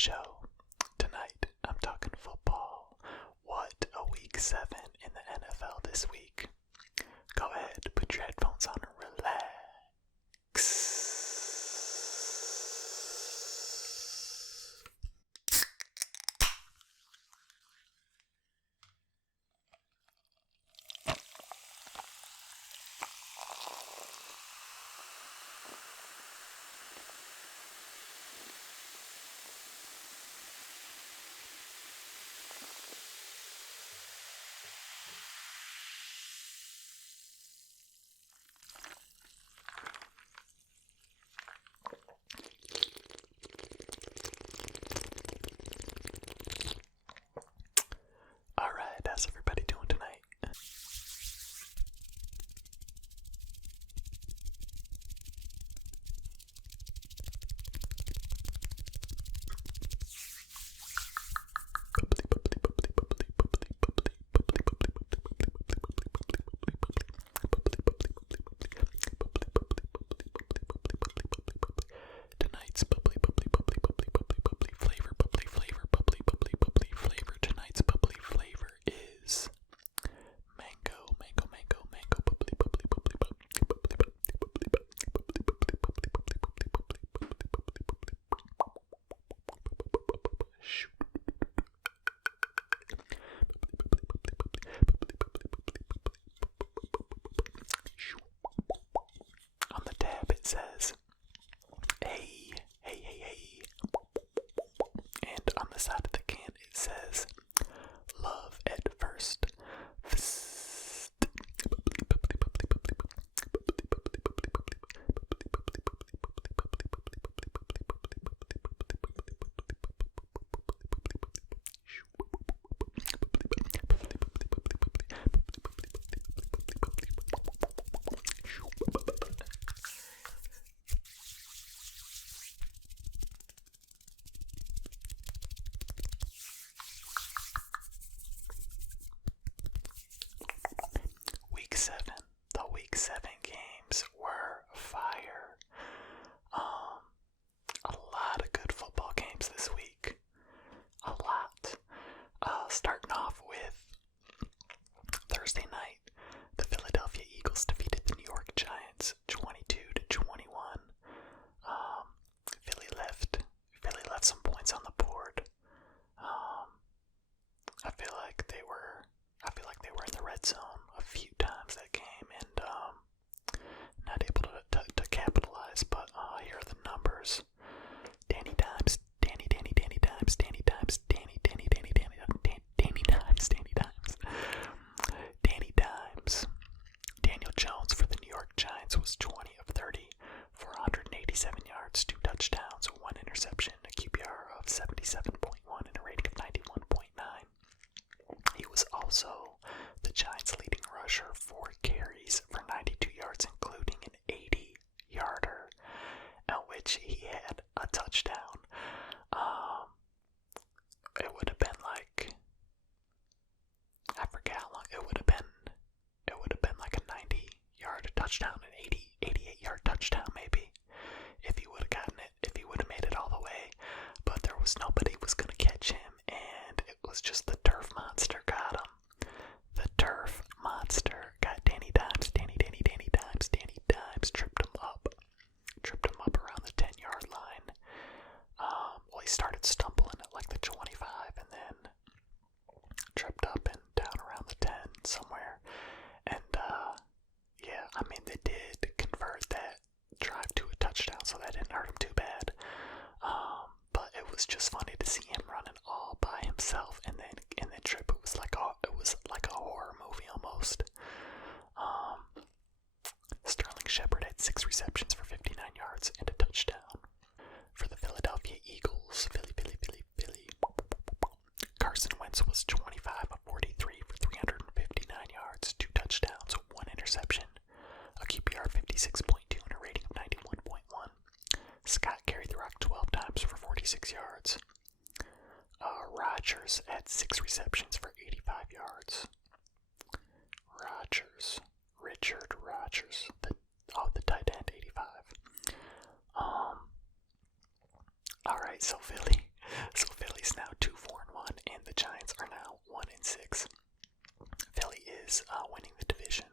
show. Tonight, I'm talking football. What a week 7 in the NFL this week. Go ahead, put your headphones on and relax. Alright, how's everybody doing tonight? Tonight's bubbly flavor. Tonight's bubbly flavor is mango bubbly. On the tab it says hey, and on the side of the can it says love at first. Week 7 games were fire. A lot of good football games this week. A lot. Starting off with Thursday night, the Philadelphia Eagles defeated the New York Giants 22-21. Philly left some points on the board. I feel like they were in the red zone a few times that game and not able to capitalize. But here are the numbers. Danny Dimes. Daniel Jones for the New York Giants was 20 of 30 for 187 yards, 2 touchdowns, 1 interception, a QBR of 77.1 and a rating of 91.9. He was also the Giants' leading rusher, 4 carries for 92 yards, including an 80-yarder, at which he had a touchdown. It would have been like, I forget how long, it would have been like a 90-yard touchdown, an 88-yard touchdown maybe, if he would have gotten it, if he would have made it all the way. But there was nobody who was going to catch him, and it was just the turf monster got him. The turf monster got Danny Dimes. Tripped him up around the 10-yard line. Well, he started stumbling at like the 25 and then tripped up and down around the 10 somewhere. And yeah, I mean, they did convert that drive to a touchdown, so that didn't hurt him too bad. But it was just funny to see him running all by himself and then trip. It was like a horror movie almost. Sterling Shepard had 6 receptions for 59 yards and a touchdown. For the Philadelphia Eagles, Philly. Carson Wentz was 25 of 43 for 359 yards, 2 touchdowns, 1 interception, a QBR of 56.2 and a rating of 91.1. Scott carried the rock 12 times for 46 yards. Rodgers had 6 receptions for 85 yards. Richard Rodgers, the tight end, 85. Alright, so Philly's now 2-4-1, and the Giants are now 1-6. Philly is winning the division.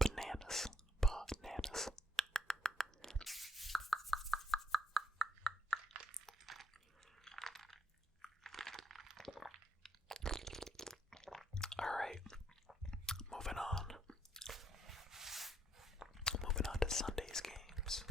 Bananas. Bananas. Alright. Moving on. Moving on to Sunday's games.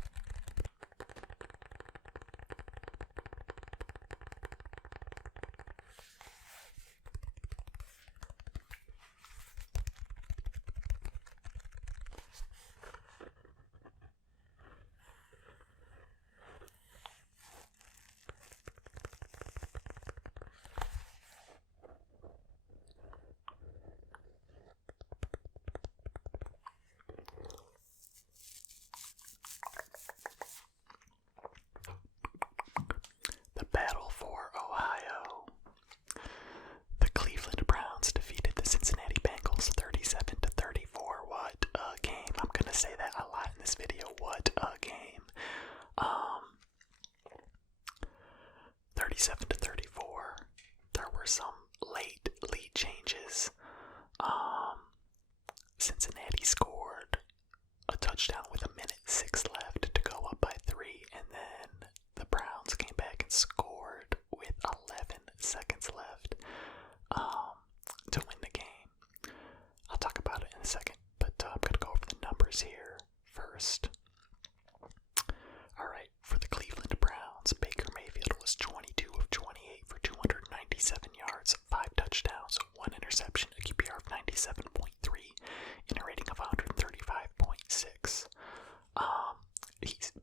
The battle for Ohio. The Cleveland Browns defeated the Cincinnati Bengals 37-34. What a game. I'm gonna say that a lot in this video. What a game. 37-34. There were some late lead changes. Cincinnati scored a touchdown with 1:06 left to go up by 3, and then the Browns came back and scored with 11 seconds left to win the game. I'll talk about it in a second, but I'm going to go over the numbers here first. Alright, for the Cleveland Browns, Baker Mayfield was 22 of 28 for 297 yards, 5 touchdowns, 1 interception, a QBR of 97.3, and a rating of 135.6.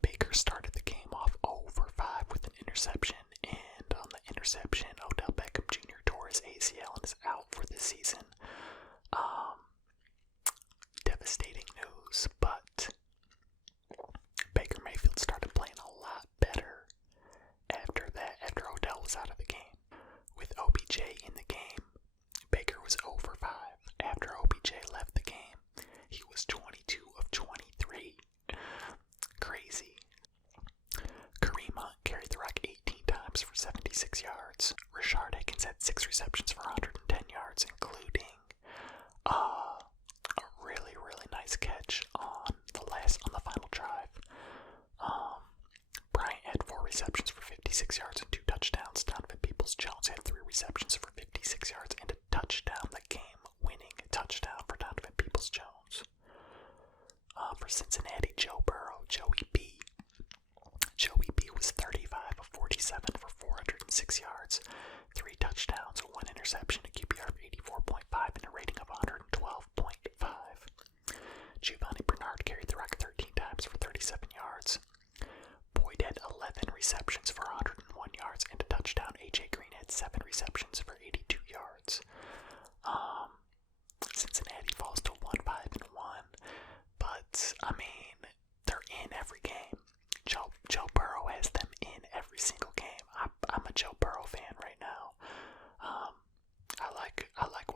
Baker started the game off 0-for-5 with an interception, and on the interception, Odell Beckham Jr. tore his ACL and is out for the season. Devastating news, but Baker Mayfield started playing a lot better after that, after Odell was out of the game. With OBJ in the game, Baker was 0-for-5. After OBJ left the game, he was 22 of 23. Crazy. Kareem Hunt carried the rock 18 times for 76 yards. Rashard Higgins had 6 receptions for 110 yards, including a really, really nice catch on the final drive. Bryant had 4 receptions for 56 yards and 2 touchdowns. Donovan Peoples-Jones had 3 receptions for 56 yards and a touchdown, the game-winning touchdown for Donovan Peoples-Jones. For Cincinnati, Joe Burrow, Joey B was 35 of 47 for 406 yards, 3 touchdowns, 1 interception, a QBR of 84.5, and a rating of 112.5. Giovanni Bernard carried the rock 13 times for 37 yards. Boyd had 11 receptions for 101 yards and a touchdown. AJ Green had 7 receptions for 82 yards. Cincinnati falls to 1-5-1, but I mean, they're in every game. Joe Burrow has them in every single game. I'm a Joe Burrow fan right now. I like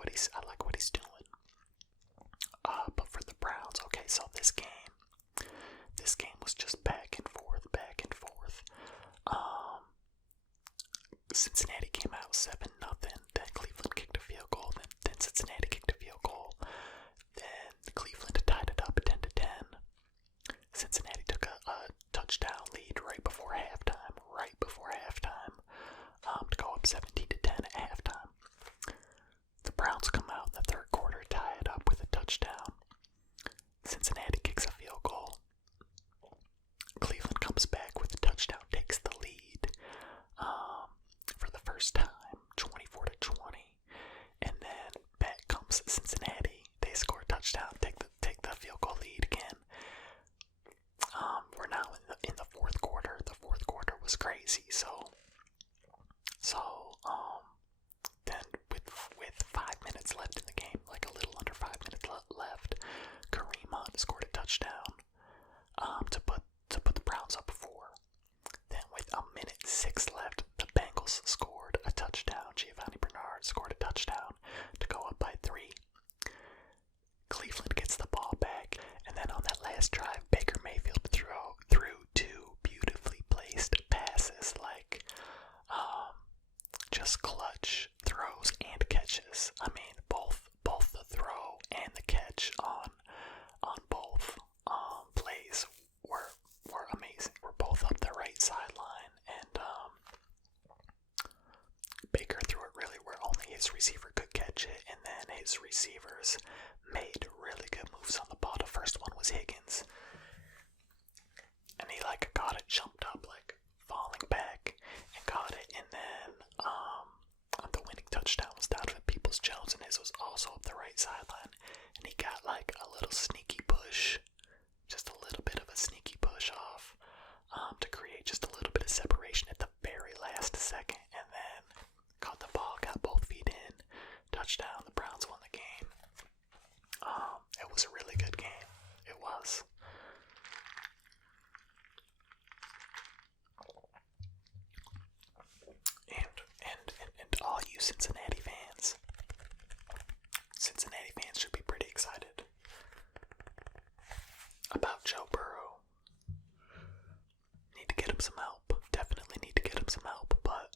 what he's doing. But for the Browns, okay, so this game was just back and forth. Cincinnati came out 7-0. Then Cleveland kicked a field goal. Then Cincinnati kicked a field goal. Then Cleveland tied it up 10-10. Cincinnati took a touchdown lead right before halftime. To go up 17-10 at halftime. The Browns come out in the third quarter, tie it up with a touchdown. Cincinnati kicks a field goal. Cleveland comes back with a touchdown, takes the lead for the first time, 24-20. And then back comes Cincinnati. They score a touchdown, take the field goal lead again. We're now in the fourth quarter. The fourth quarter was crazy. So then with 5 minutes left in the game, like a little under 5 minutes left, Kareem Hunt scored a touchdown to put the Browns up 4. Then with 1:06 left, the Bengals scored a touchdown. Giovanni Bernard scored a touchdown to go up by 3. Cleveland gets the ball back, and then on that last drive, Baker Mayfield threw 2 beautifully placed passes. Like, just clutch throws and catches. I mean, both the throw and the catch on both plays were amazing. We're both up the right sideline, and Baker threw it really where only his receiver could catch it, and then his receivers made really good moves on the ball. The first one was Higgins, and he like got it, jumped up, like falling back, and got it, and then the winning touchdown was down to Peoples-Jones, and his was also up the right sideline, and he got like a little sneaky push, just a little bit of a sneaky push off to create just a little bit of separation at the very last second, and then caught the ball, got both feet in, touchdown. The Browns won the game. It was a really good game. It was. And all you Cincinnati fans should be pretty excited about Joe Burrow. Need to get him some help. Definitely need to get him some help, but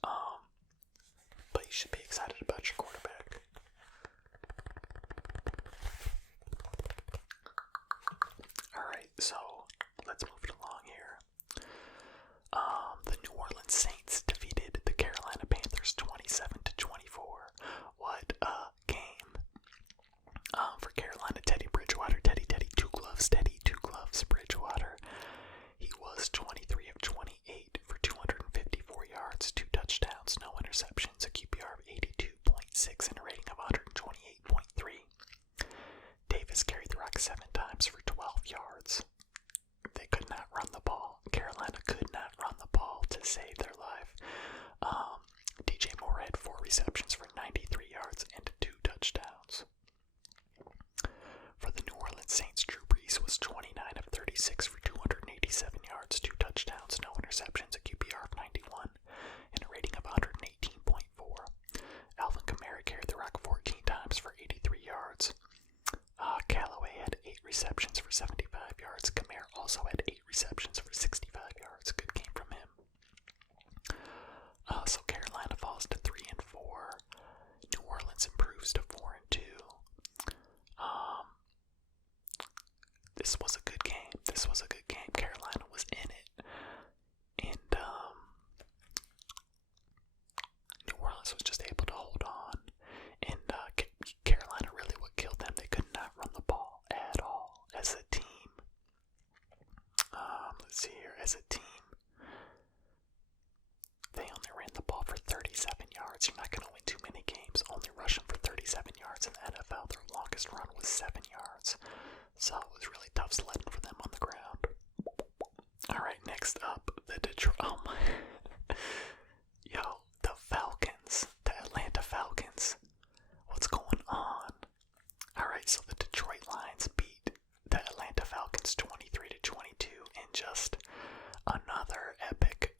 you should be excited about your quarterback. Alright, so let's move it along here. The New Orleans Saints defeated the Carolina Panthers 27-24. What a game. For Carolina, Teddy Bridgewater, Teddy, two gloves, Bridgewater. He was 23 of 28 for 254 yards, 2 touchdowns, no interceptions, a QBR of 82.6 and a rating of 128.3. Davis carried the rock 7 times for 12 yards. They could not run the ball. Carolina could not run the ball to save their life. DJ Moore had 4 receptions for 93 yards and 2 touchdowns. For the New Orleans Saints, Drew Brees was 29 of 36 for 287 yards, 2 touchdowns, no interceptions, a QBR of 91, and a rating of 118.4. Alvin Kamara carried the rock 14 times for 83 yards. Callaway had 8 receptions for 75 yards. Kamara also had 8 receptions for 65 yards. Good game from him. So Carolina falls to 3-4. New Orleans improves to 4-2. This was a good game. Carolina was in it. And New Orleans was just able to hold on. And Carolina, really what killed them, they could not run the ball at all as a team. Let's see here. As a team, they only ran the ball for 37 yards. You're not going to win too many games only rushing for 37 yards in the NFL. Their longest run was 7 yards. So it was really tough sledding for them on the ground. Alright, next up, the Detroit... Oh my... Yo, the Falcons. The Atlanta Falcons. What's going on? Alright, so the Detroit Lions beat the Atlanta Falcons 23-22 in just another epic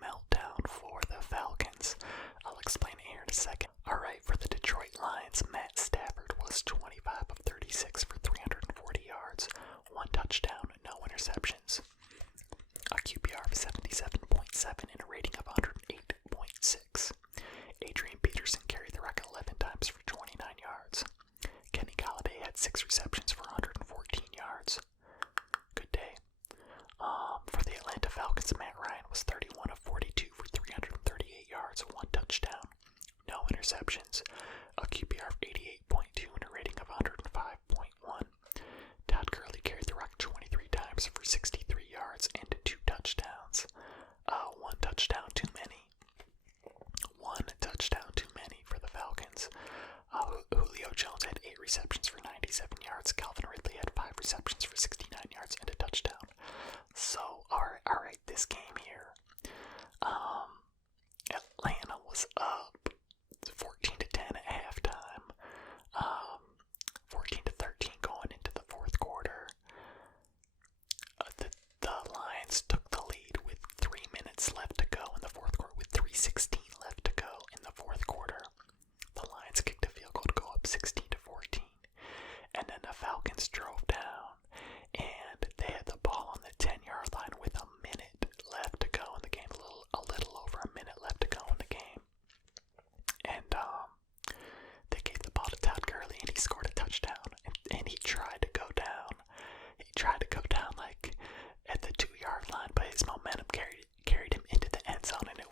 meltdown for the Falcons. I'll explain it here in a second. Alright, for the Detroit Lions, Matt Stafford was 25 of 36 for 340 yards, 1 touchdown, no interceptions, a QBR of 77.7 and a rating of 108.6. Adrian Peterson carried the rock 11 times for 29 yards. Kenny Golladay had 6 receptions for 114 yards. Good day. For the Atlanta Falcons, Matt Ryan was 31 of 42 for 338 yards, 1 touchdown, no interceptions, a QBR of 88.2 and a rating of 105.1. Todd Gurley carried the rock 23 times for 63 yards and 2 touchdowns. 1 touchdown too many. 1 touchdown too many for the Falcons. Julio Jones had 8 receptions for 97 yards. Calvin Ridley had 5 receptions for 69 yards and a touchdown. So, alright, this game here. Atlanta was up 14-10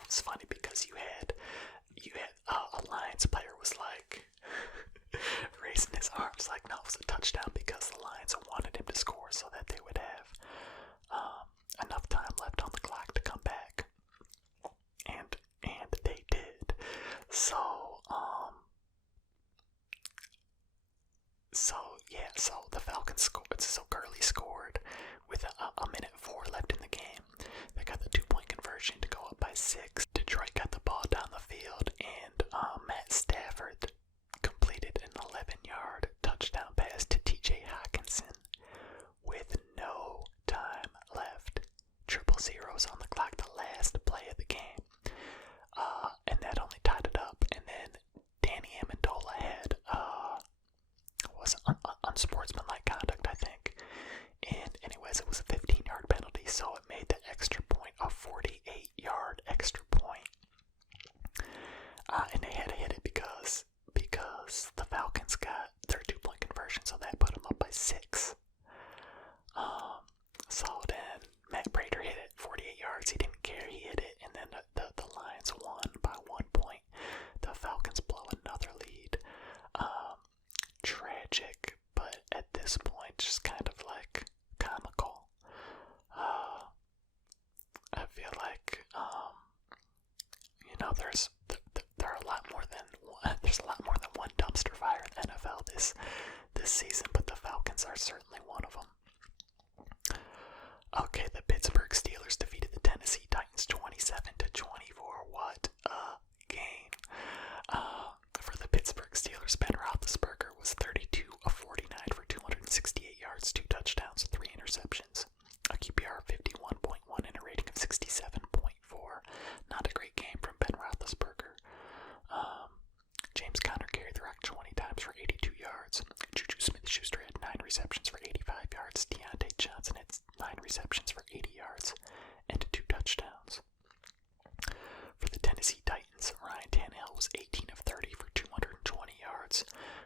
was funny because you had a Lions player was like raising his arms like no, it was a touchdown because the Lions wanted him to score so that they would have enough time left on the clock to come back, and they did. So the Falcons scored. So Gurley scored with a minute 4 left in the game. They got the 2-point conversion to go up by 6. Detroit got the ball down the field, and Matt Stafford completed an 11-yard touchdown pass to T.J. Hawkinson with no time left. 0-0 on the clock, the last play of the game, and that only tied it up. And then Danny Amendola had was unsportsmanlike conduct, I think. And anyways, it was a 15-yard penalty, so it made the extra point a 48-yard extra point. And they had to hit it because the Falcons got their 2-point conversion, so that put them up by 6. So then Matt Prater hit it 48 yards. He didn't care. He hit it, and then the Lions won by 1 point. The Falcons blow another lead. Tragic, but at this point, just kind of like comical. I feel like there are a lot more than one dumpster fire in the NFL this season, but the Falcons are certainly one of them. Okay, the Pittsburgh Steelers defeated the Tennessee Titans 27-24. What a game! For the Pittsburgh Steelers, Ben Roethlisberger was 32 of 49 for 268 yards, 2 touchdowns, 3 interceptions, a QBR of 51.1 and a rating of 67.4. Not a great game from Ben Roethlisberger. James Conner carried the rock 20 times for 82 yards. Juju Smith-Schuster had 9 receptions for 85 yards. Deontay Johnson had 9 receptions for 80 yards and 2 touchdowns. For the Tennessee Titans, Ryan Tannehill was 18 of 30 for 220 yards,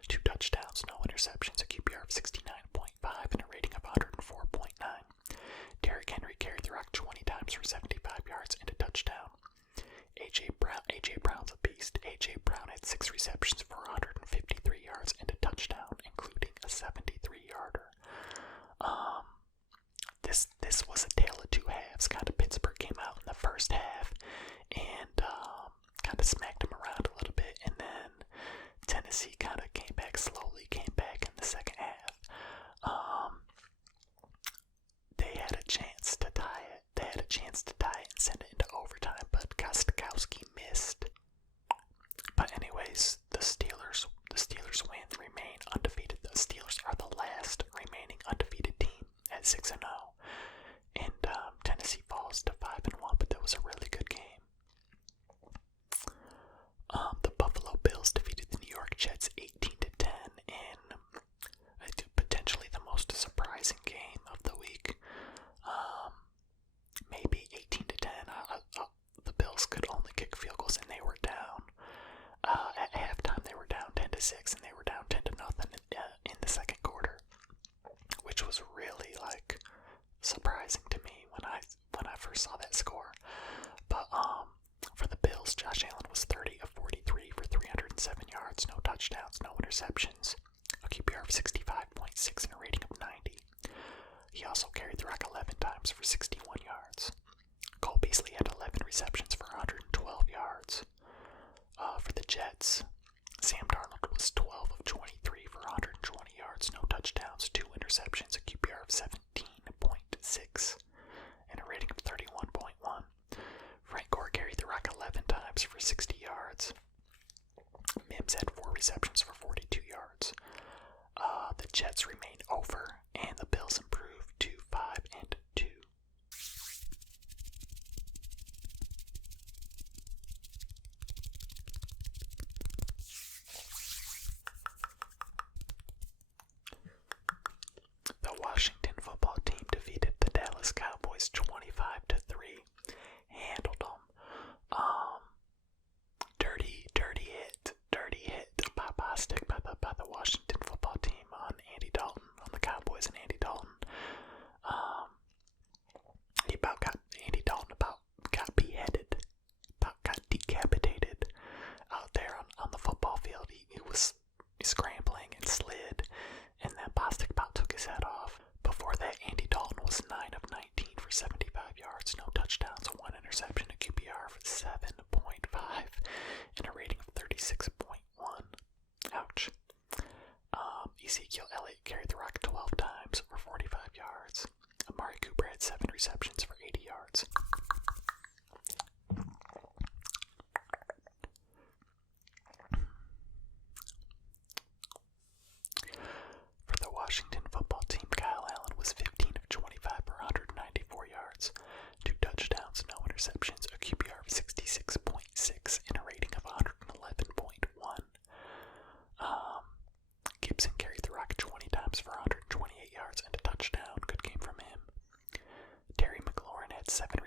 2 touchdowns, no interceptions, a QBR of 69.5 and a rating of 104.9. Derrick Henry carried the rock 20 times for 75 yards and a touchdown. A.J. Brown's a beast. A.J. Brown had 6 receptions for 153 yards and a touchdown, including a 73-yarder. This was a tale of 2 halves. Kind of Pittsburgh came out in the first half and kind of smacked them around a little bit, and then Tennessee kind of came back in the second half. They had a chance to tie it. And send it into overtime, but Gostkowski missed. But anyways, the Steelers win, remain undefeated. The Steelers are the last remaining undefeated team at 6-0, and Tennessee falls to 5-1. But that was a really good game. The Buffalo Bills defeated the New York Jets 18-10 in potentially the most surprising game of the week. Maybe 18-10. The Bills could only kick field goals, and they were down. At halftime, they were down 10-6, and they were down 10-0 in the second quarter, which was really surprising to me when I first saw that score. But for the Bills, Josh Allen was 30 of 43 for 307 yards, no touchdowns, no interceptions, a QBR of 65.6 and a rating of 90. He also carried the rock 11 times for 61 yards. Cole Beasley had 11 receptions for 112 yards. For the Jets, Sam Darnold was 12 of 23 for 120 yards, no touchdowns, 2 interceptions, a QBR of 17.6, and a rating of 31.1. Frank Gore carried the rock 11 times for 60 yards. Mims had 4 receptions for 42 yards. The Jets remain over, and the Bills improved to 5-2. The Washington football team defeated the Dallas Cowboys 25-3. Handled them. Dirty hit by Bostic by the Washington football team on Andy Dalton, on the Cowboys and Andy Dalton. Andy Dalton got beheaded.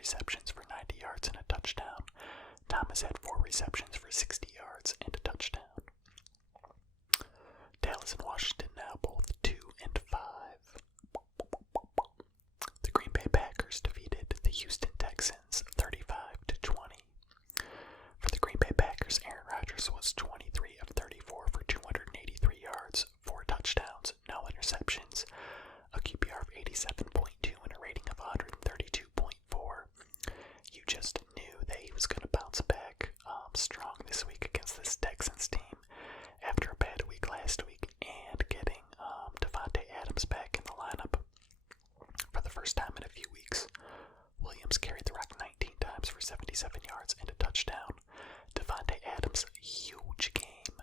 receptions for 90 yards and a touchdown. Thomas had 4 receptions for 60 yards and a touchdown. Dallas and Washington now both 2 and 5. The Green Bay Packers defeated the Houston Texans 35-20. For the Green Bay Packers, Aaron Rodgers was 23 of 34 for 283 yards, 4 touchdowns, no interceptions, a QBR of 87.2 and a rating of 132.4. You just knew that he was going to bounce back strong this week against this Texans team after a bad week last week, and getting Devontae Adams back in the lineup for the first time in a few weeks. Williams carried the rock 19 times for 77 yards and a touchdown. Devontae Adams, huge game,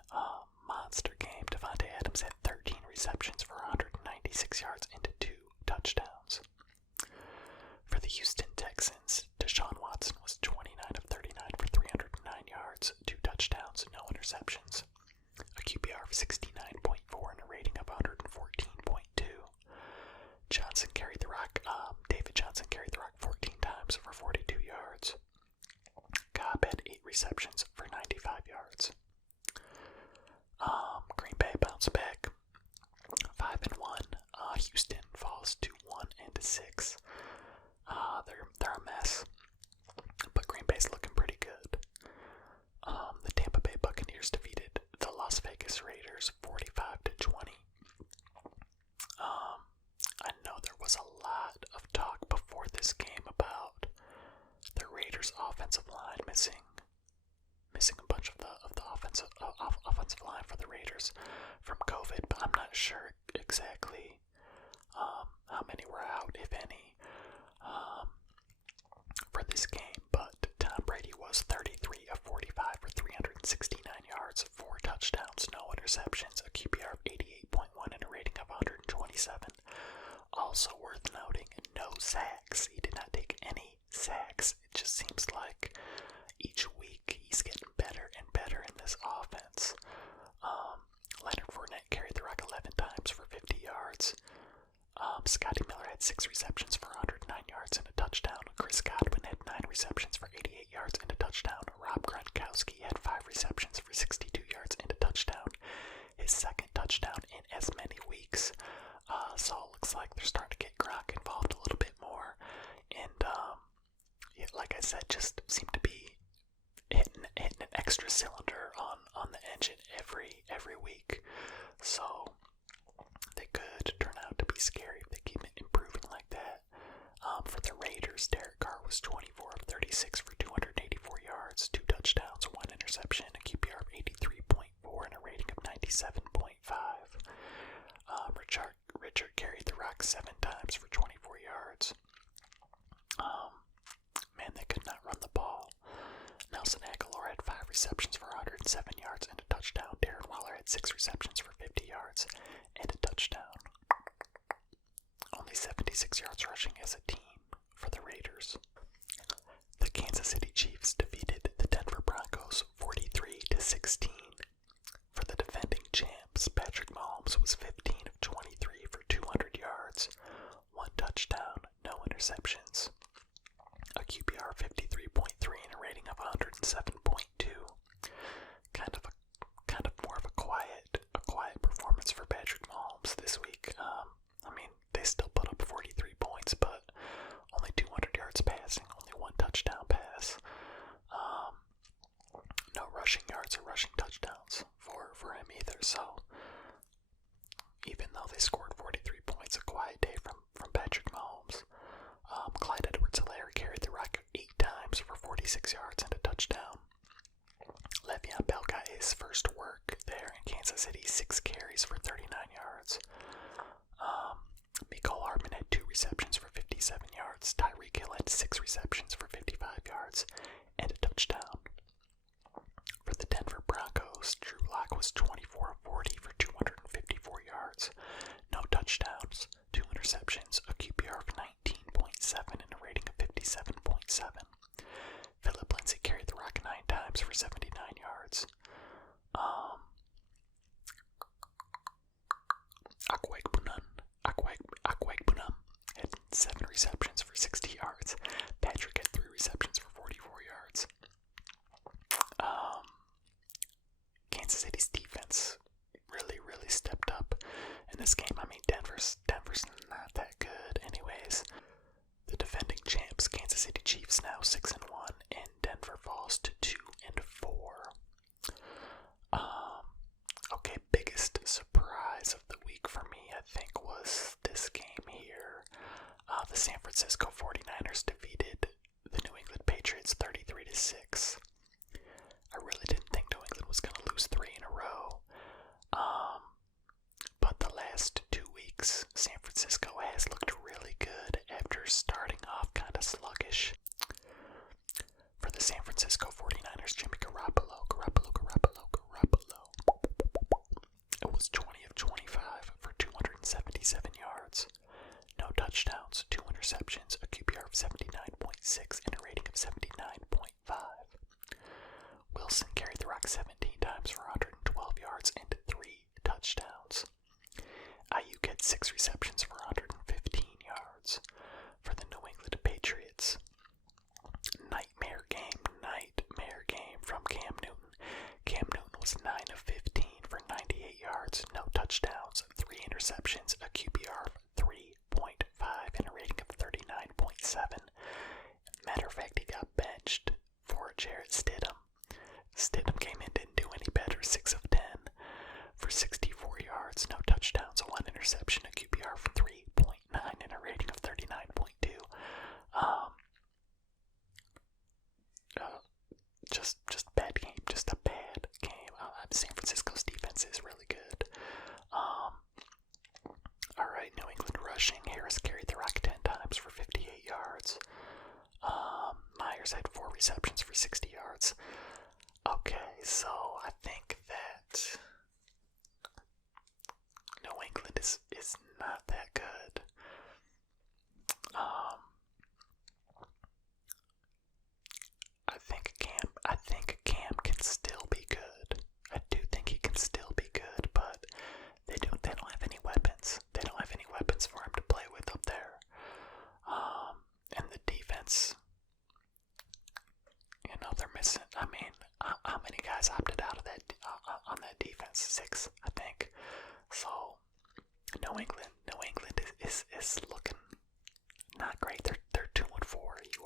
monster game. Devontae Adams had 13 receptions for 196 yards and 2 touchdowns. For the Houston Texans, Deshaun Watson was 29 of 39 for 309 yards, 2 touchdowns, no interceptions, a QBR of 69.4 and a rating of 114.2. Johnson carried the rock, David Johnson carried the rock 14 times for 42 yards. Cobb had 8 receptions for 95 yards. Green Bay bounced back 5-1. Houston falls to 1-6. They're a mess, but Green Bay's looking pretty good. The Tampa Bay Buccaneers defeated the Las Vegas Raiders 45-20. I know there was a lot of talk before this game about the Raiders' offensive line missing a bunch of the offensive line for the Raiders from COVID, but I'm not sure exactly how many were out, if any, for this game. But Tom Brady was 33 of 45 for 369 yards, 4 touchdowns, no interceptions, a QBR of 88.1 and a rating of 127. Also worth noting, no sacks. He did not take any sacks. It just seems like each week he's getting better and better in this offense. Leonard Fournette carried the rock 11 times for 50 yards. Scotty Miller had 6 receptions for 109 yards and a touchdown. Chris Godwin had 9 receptions for 88 yards and a touchdown. Rob Gronkowski had 5 receptions for 62 yards and a touchdown. His second touchdown in as many weeks. So it looks like they're starting to get Gronk involved a little bit more. And yeah, like I said, just seem to be hitting an extra cylinder on the engine every week. So they could turn out to be scary if they keep improving like that. For the Raiders, Derek Carr was 24 of 36 for 284 yards, 2 touchdowns, 1 interception, a QBR of 83.4 and a rating of 97.5. Richard carried the rock 7 times for 24 yards. Man, they could not run the ball. Nelson Aguilar had 5 receptions for 107 yards and a touchdown. Darren Waller had 6 receptions for 50 yards and a touchdown. Only 76 yards rushing as a team for the Raiders. The Kansas City Chiefs defeated the Denver Broncos 43-16. For the defending champs, Patrick Mahomes was 15 of 23 for 200 yards, 1 touchdown, no interceptions, a QBR of 53.3 and a rating of 107.2. Kind of more of a quiet performance for Patrick Mahomes this week. I mean, they still put up 43 points, but only 200 yards passing, only 1 touchdown pass. No rushing yards or rushing touchdowns for him either. So even though they scored 43 points, a quiet day from Patrick Mahomes. Clyde Edwards-Helaire carried the rock 8 times for 46 yards and a touchdown. Le'Veon Bell got his first work there in Kansas City, 6 carries for 39 yards. Mecole Hardman had 2 receptions for 57 yards. Tyreek Hill had 6 receptions for 55 yards and a touchdown. For the Denver Broncos, Drew Lock was 24 of 40 for 254 yards. No touchdowns, 2 interceptions, a QBR of 19.7 and a rating of 57.7. Philip Lindsay carried the rock 9 times for 79 yards. Akweg Bunam had 7 receptions for 60 yards. Patrick had 3 Stidham came in, didn't do any better. 6 of 10 for 64 yards, no touchdowns, 1 interception, a QBR for 3.9, and a rating of 39.2. Just bad game, just a bad game. San Francisco's defense is really good. Alright, New England rushing. Harris carried the rock 10 times for 58 yards. Myers had 4 receptions for 60 yards. Okay, so I think that New England is not that good. I think Cam can still be good. I do think he can still be good, but they don't have any weapons. They don't have any weapons for him to play with up there. And the defense, they're missing. I mean, how many guys opted out of that on that defense? 6, I think. So New England is looking not great. They're 2-4. You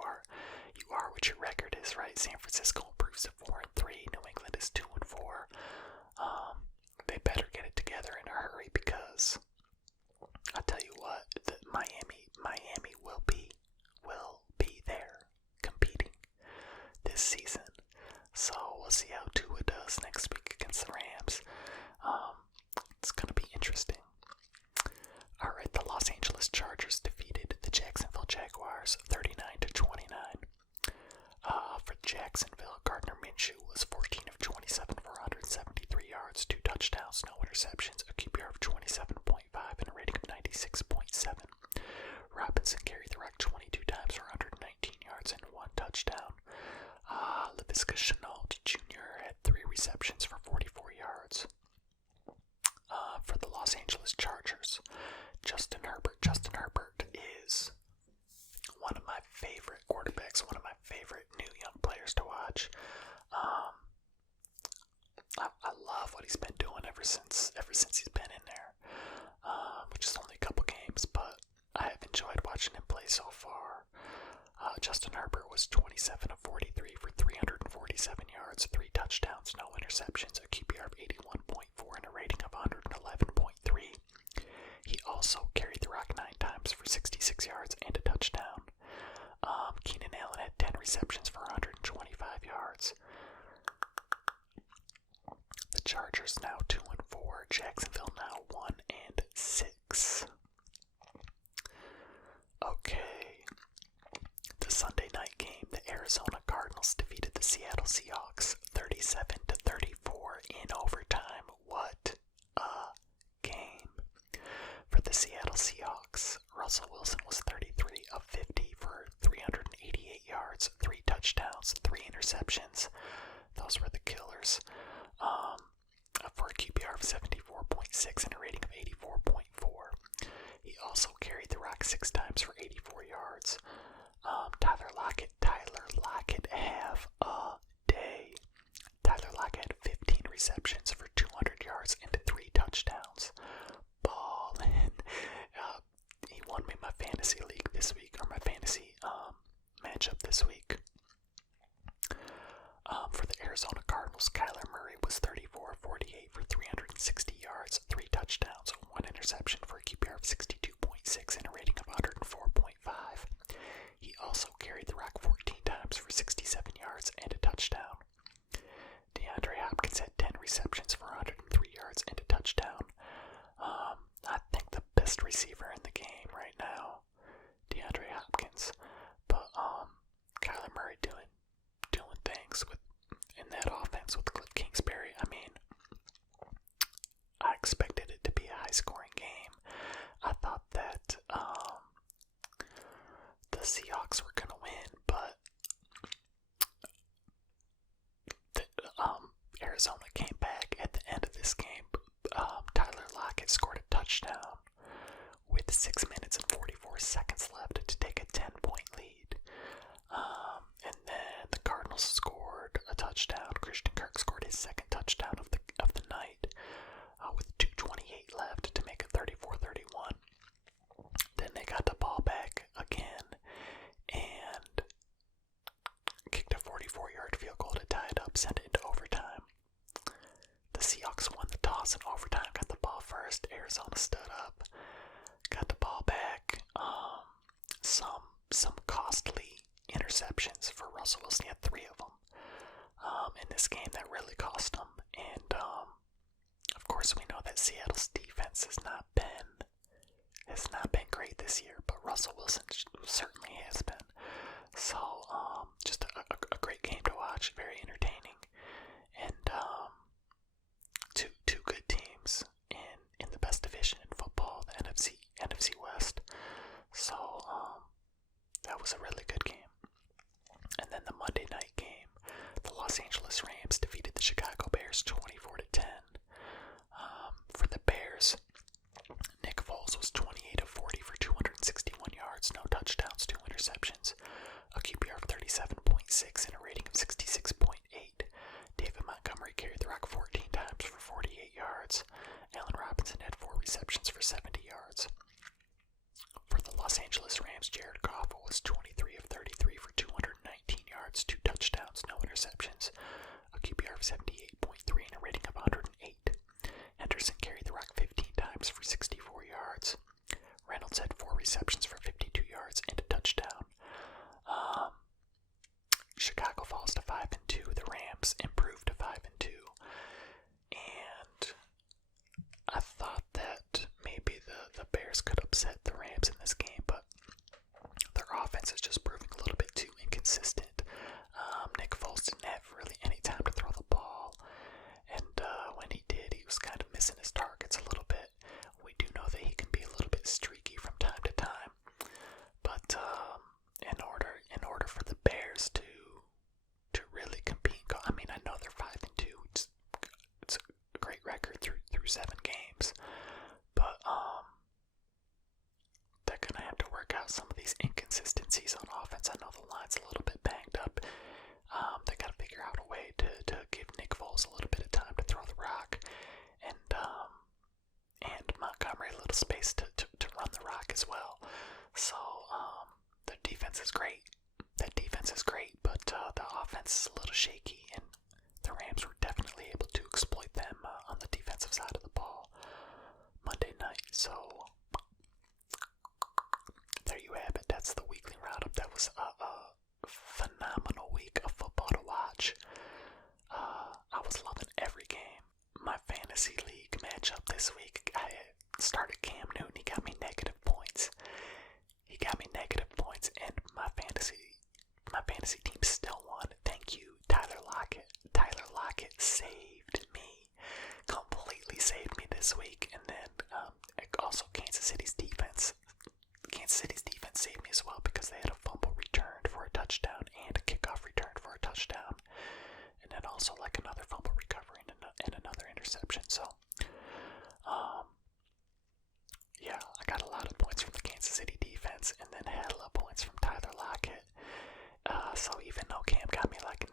are what your record is, right? San Francisco improves to 4-3. New England is 2-4. They better get it together in a hurry, because I tell you what, Miami will be there competing this season. So we'll see how Tua does next week against the Rams. It's gonna be interesting. Alright, the Los Angeles Chargers defeated the Jacksonville Jaguars 39-29. For Jacksonville, Gardner Minshew was 14 of 27 for 173 yards, 2 touchdowns, no interceptions, a QBR of 27.5, and a rating of 96.7. Robinson carried the rock 22 times for 119 yards and 1 touchdown. Laviska Shenault Jr. had 3 receptions for 44 yards. For the Los Angeles Chargers, Justin Herbert is one of my favorite quarterbacks, one of my favorite new young players to watch. I love what he's been doing ever since he's been in there, which is only a couple games, but I have enjoyed watching him play so far. Justin Herbert was 27 of 43 for 347 yards, 3 touchdowns, no interceptions, a QBR of 81.4, and a rating of 111.3. He also carried the rock 9 times for 66 yards and a touchdown. Keenan Allen had 10 receptions for 125 yards. The Chargers now 2-4. Jacksonville now 1-6. Okay. The Sunday night game, the Arizona Cardinals defeated the Seattle Seahawks 37-34 in overtime. What a game. For the Seattle Seahawks, Russell Wilson was 33 of 50 for 388 yards, 3 touchdowns, 3 interceptions. Those were the killers. For a QBR of 74.6 and a rating of 84.4. He also carried the rock 6 times for 84 yards. Tyler Lockett have a day. Tyler Lockett had 15 receptions for 200 yards and 3 touchdowns. Ballin'. He won me my fantasy league this week, or my fantasy matchup this week. For the Arizona Cardinals, Kyler Murray was 34 of 48 for 360 yards, 3 touchdowns, 1 interception for a QBR of 62.6 and a rating of 104.5. He also carried the rock 14 times for 67 yards and a touchdown. DeAndre Hopkins had 10 receptions for 103 yards and a touchdown. I think the best receiver in the game right now, DeAndre Hopkins. But Kyler Murray doing things in that offense with Cliff Kingsbury. I mean, I expected it to be a high-scoring game. I thought that the Seahawks were going to win, but Arizona came back at the end of this game. Tyler Lockett scored a touchdown with 6 minutes and 44 seconds left to take a 10-point lead. And then the Cardinals scored a touchdown. Christian Kirk scored his second touchdown of the night with 2:28 left to make it 34-31. Then they got the ball back again and kicked a 44-yard field goal to tie it up, send it into overtime. forest. Arizona stood up, got the ball back. Some costly interceptions for Russell Wilson. He had 3 of them in this game that really cost him. And of course, we know that Seattle's defense has not been great this year, but Russell Wilson certainly has been. So just a great game to watch, very entertaining, and two good teams in the best division in football, the NFC West. So that was a really good game. And then the Monday night game, the Los Angeles Rams defeated the Chicago Bears 24-10. For the Bears, Nick Foles was 28 of 40 for 261 yards, no touchdowns, 2 interceptions, a QBR of 37.6 and a rating of 66.8. David Montgomery carried the rock 14 times for 48 yards. Allen Robinson had 4 receptions for 70 yards. For the Los Angeles Rams, Jared Goff was 23 of 33 for 219 yards, 2 touchdowns, no interceptions, a QBR of 78.3 and a rating of 108. Henderson carried the rock 15 times for 64 yards. Reynolds had 4 receptions for 52 yards and a touchdown. Chicago falls to 5-2. The Rams improved to 5-2. And I thought that maybe the Bears could upset the Rams in this game, but their offense is just proving a little bit too inconsistent. Nick Foles didn't have really any time to throw the ball, and when he did, he was kind of missing his targets a little bit. We do know that he can be a little bit streaky from time to time, but in order for the Bears to really compete, I mean, I know they're 5-2. It's a great record through 7 games, but they're gonna have to work out some of these inconsistencies on offense. I know the line's a little bit banged up. They gotta figure out a way to give Nick Foles a little bit of time to throw the rock, and Montgomery a little space to run the rock as well. So their defense is great. That defense is great, but the offense is a little shaky, and the Rams were definitely able to exploit them on the defensive side of the ball Monday night. So there you have it. That's the weekly roundup. That was a phenomenal week of football to watch. I was loving every game. My fantasy league matchup this week, I started Cam Newton. He got me negative points. And my fantasy team still won. Thank you, Tyler Lockett. Tyler Lockett saved me. Completely saved me this week. And then also Kansas City's defense saved me as well, because they had a fumble returned for a touchdown and a kickoff returned for a touchdown, and then also like another fumble recovery and another interception. So yeah, I got a lot of points from the Kansas City defense, and then had a lot of points from Tyler Lockett. So even though Cam got me like a